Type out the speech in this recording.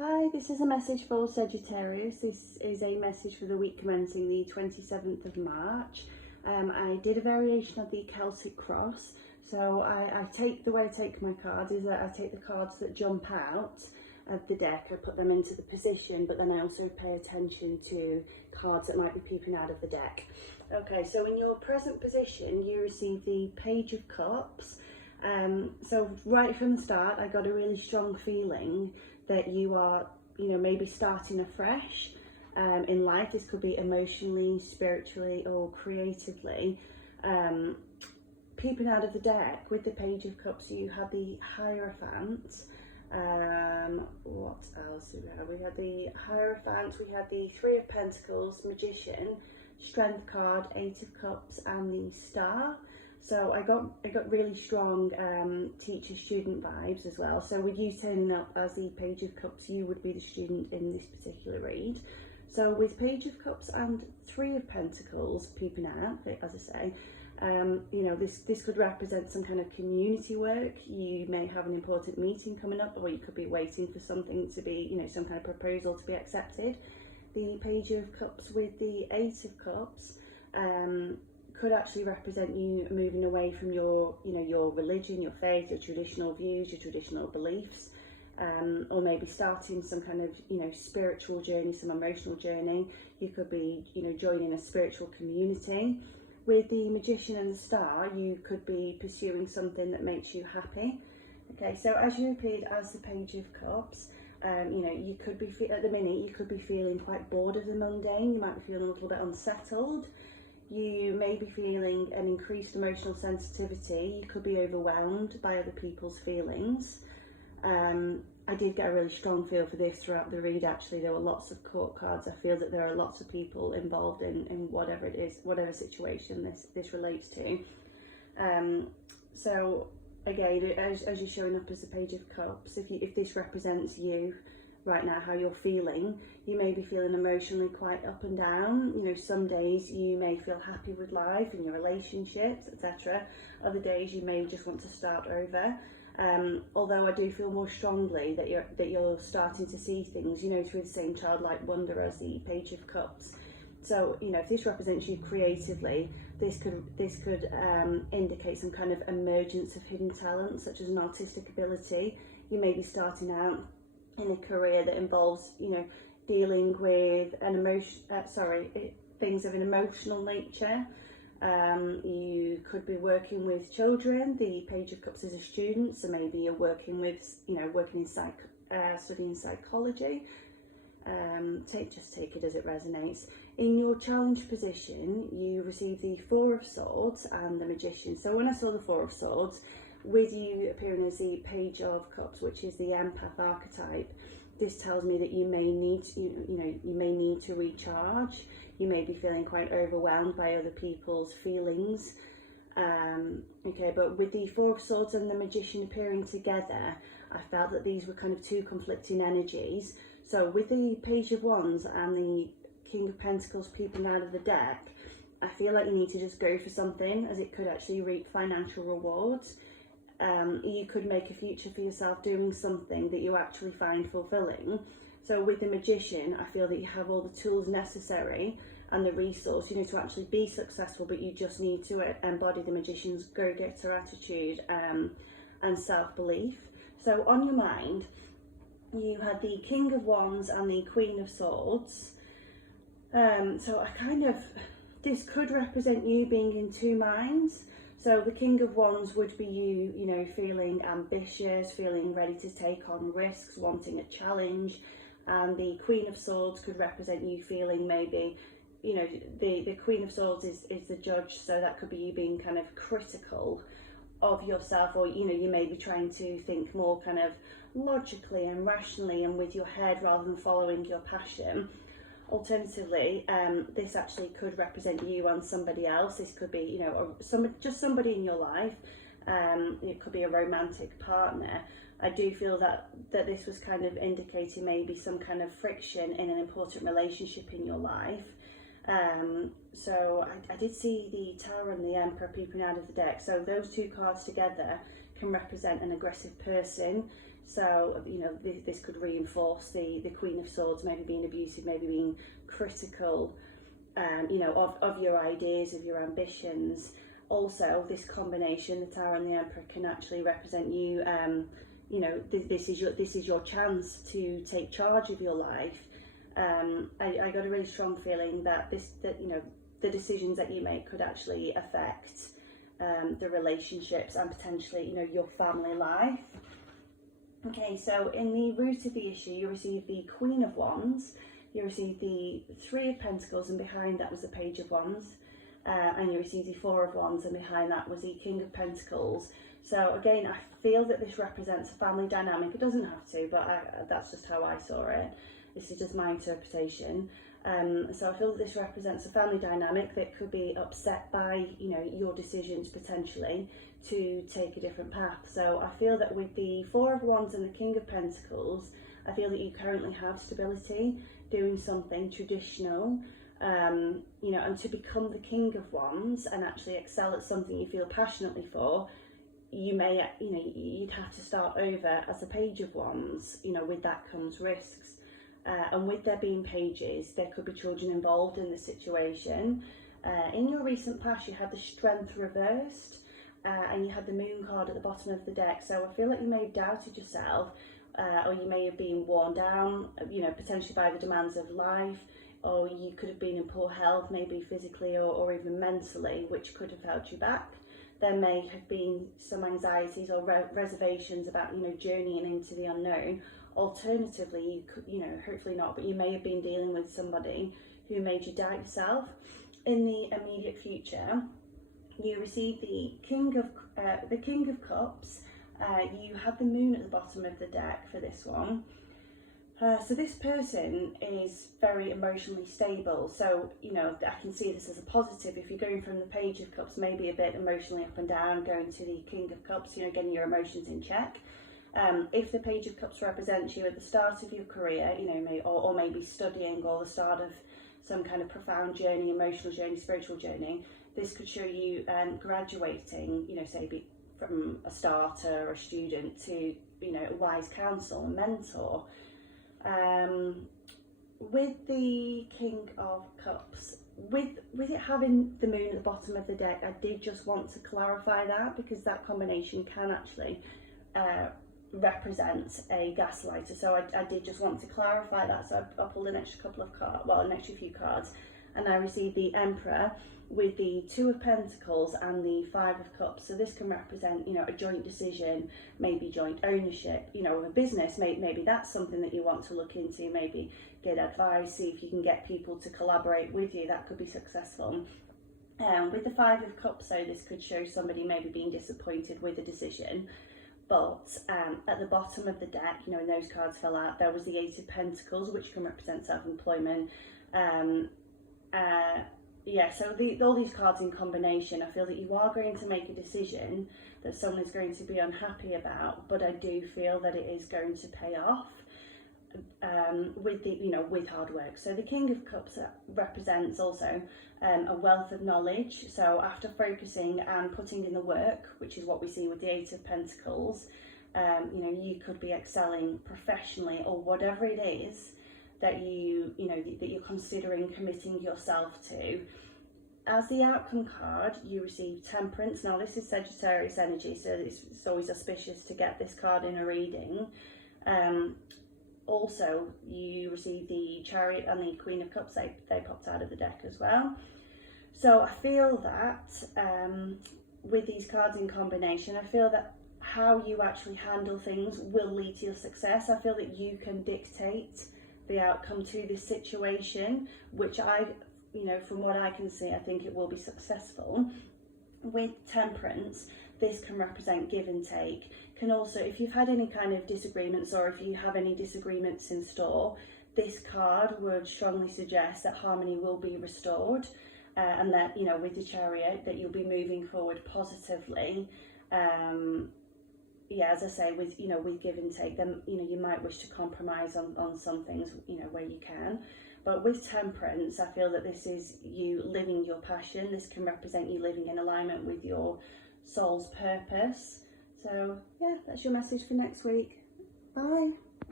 Hi, this is a message for Sagittarius. This is a message for the week commencing the 27th of March. I did a variation of the Celtic cross. So the way I take my cards is that I take the cards that jump out of the deck, I put them into the position, but then I also pay attention to cards that might be peeping out of the deck. Okay, so in your present position, you receive the Page of Cups. So right from the start, I got a really strong feeling that you are, maybe starting afresh in life. This could be emotionally, spiritually, or creatively. Peeping out of the deck with the Page of Cups, you had the Hierophant. What else did we have? We had the Hierophant, we had the Three of Pentacles, Magician, Strength card, Eight of Cups, and the Star. So I got really strong teacher-student vibes as well. So with you turning up as the Page of Cups, you would be the student in this particular read. So with Page of Cups and Three of Pentacles peeping out, as I say, this could represent some kind of community work. You may have an important meeting coming up, or you could be waiting for something to be, some kind of proposal to be accepted. The Page of Cups with the Eight of Cups could actually represent you moving away from your religion, your faith, your traditional views, your traditional beliefs, or maybe starting some kind of, spiritual journey, some emotional journey. You could be, joining a spiritual community. With the Magician and the Star, you could be pursuing something that makes you happy. Okay, so as you appeared as the Page of Cups, you could be, at the minute, you could be feeling quite bored of the mundane. You might be feeling a little bit unsettled. You may be feeling an increased emotional sensitivity. You could be overwhelmed by other people's feelings. I did get a really strong feel for this throughout the read. Actually, there were lots of court cards. I feel that there are lots of people involved in whatever it is, whatever situation this relates to. So again, as you're showing up as the Page of Cups, if this represents you right now, how you're feeling, you may be feeling emotionally quite up and down. Some days you may feel happy with life and your relationships, etc. Other days you may just want to start over. Although I do feel more strongly that you're starting to see things, through the same childlike wonder as the Page of Cups. So, if this represents you creatively, this could indicate some kind of emergence of hidden talent, such as an artistic ability. You may be starting out in a career that involves, dealing with things of an emotional nature. You could be working with children. The Page of Cups is a student, so maybe you're working with, studying psychology. Just take it as it resonates. In your challenge position, you receive the Four of Swords and the Magician. So when I saw the Four of Swords, with you appearing as the Page of Cups, which is the empath archetype, this tells me that you may need to recharge. You may be feeling quite overwhelmed by other people's feelings. Okay, but with the Four of Swords and the Magician appearing together, I felt that these were kind of two conflicting energies. So with the Page of Wands and the King of Pentacles peeping out of the deck, I feel like you need to just go for something, as it could actually reap financial rewards. You could make a future for yourself doing something that you actually find fulfilling. So with the Magician, I feel that you have all the tools necessary and the resource, to actually be successful, but you just need to embody the Magician's go-getter attitude and self-belief. So on your mind, you had the King of Wands and the Queen of Swords. So this could represent you being in two minds. So the King of Wands would be you, feeling ambitious, feeling ready to take on risks, wanting a challenge. And the Queen of Swords could represent you feeling maybe, the Queen of Swords is the judge, so that could be you being kind of critical of yourself, or, you may be trying to think more kind of logically and rationally and with your head rather than following your passion. Alternatively, this actually could represent you and somebody else. This could be, just somebody in your life. It could be a romantic partner. I do feel that this was kind of indicating maybe some kind of friction in an important relationship in your life. So I did see the Tower and the Emperor peeping out of the deck. So those two cards together can represent an aggressive person, So, you know, this could reinforce the Queen of Swords, maybe being abusive, maybe being critical, you know, of your ideas, of your ambitions. Also, this combination, the Tower and the Emperor, can actually represent you. You know, this is your chance to take charge of your life. I got a really strong feeling that you know, the decisions that you make could actually affect the relationships and potentially, you know, your family life. Okay, so in the root of the issue, you receive the Queen of Wands, you receive the Three of Pentacles, and behind that was the Page of Wands, and you receive the Four of Wands, and behind that was the King of Pentacles. So again, I feel that this represents a family dynamic. It doesn't have to, but that's just how I saw it. This is just my interpretation. So I feel that this represents a family dynamic that could be upset by, you know, your decisions potentially to take a different path. So I feel that with the Four of Wands and the King of Pentacles, I feel that you currently have stability, doing something traditional, you know, and to become the King of Wands and actually excel at something you feel passionately for, you may, you know, you'd have to start over as a Page of Wands. You know, with that comes risks. And with there being pages, there could be children involved in the situation. In your recent past, you had the Strength reversed, and you had the Moon card at the bottom of the deck. So I feel like you may have doubted yourself, or you may have been worn down, you know, potentially by the demands of life, or you could have been in poor health, maybe physically or even mentally, which could have held you back. There may have been some anxieties or reservations about, you know, journeying into the unknown. Alternatively, you could, you know, hopefully not, but you may have been dealing with somebody who made you doubt yourself. In the immediate future, you receive the King of Cups. You had the Moon at the bottom of the deck for this one. So this person is very emotionally stable. So, you know, I can see this as a positive. If you're going from the Page of Cups, maybe a bit emotionally up and down, going to the King of Cups, you know, getting your emotions in check. If the Page of Cups represents you at the start of your career, you know, or maybe studying, or the start of some kind of profound journey, emotional journey, spiritual journey, this could show you graduating, you know, say from a starter or a student to, you know, a wise counsel, a mentor. With the King of Cups, with it having the Moon at the bottom of the deck, I did just want to clarify that, because that combination can actually represent a gaslighter. So I did just want to clarify that. So I pulled an extra couple of cards, well, an extra few cards, and I received the Emperor with the Two of Pentacles and the Five of Cups. So this can represent, you know, a joint decision, maybe joint ownership, you know, of a business. Maybe that's something that you want to look into, maybe get advice, see if you can get people to collaborate with you. That could be successful. With the Five of Cups, so this could show somebody maybe being disappointed with a decision. But at the bottom of the deck, you know, when those cards fell out, there was the Eight of Pentacles, which can represent self-employment. Yeah, so all these cards in combination, I feel that you are going to make a decision that someone is going to be unhappy about, but I do feel that it is going to pay off with the, you know, with hard work. So the King of Cups represents also a wealth of knowledge. So after focusing and putting in the work, which is what we see with the Eight of Pentacles, you know, you could be excelling professionally, or whatever it is that you know, that you're considering committing yourself to. As the outcome card, you receive Temperance. Now this is Sagittarius energy, so it's always auspicious to get this card in a reading. Also, you receive the Chariot and the Queen of Cups. They popped out of the deck as well. So I feel that with these cards in combination, I feel that how you actually handle things will lead to your success. I feel that you can dictate the outcome to this situation, which you know, from what I can see, I think it will be successful. With Temperance, this can represent give and take. Can also, if you've had any kind of disagreements, or if you have any disagreements in store, this card would strongly suggest that harmony will be restored, and that, you know, with the Chariot, that you'll be moving forward positively. Yeah, as I say, with, you know, with give and take, then, you know, you might wish to compromise on some things, you know, where you can. But with Temperance, I feel that this is you living your passion. This can represent you living in alignment with your soul's purpose. So yeah, that's your message for next week. Bye.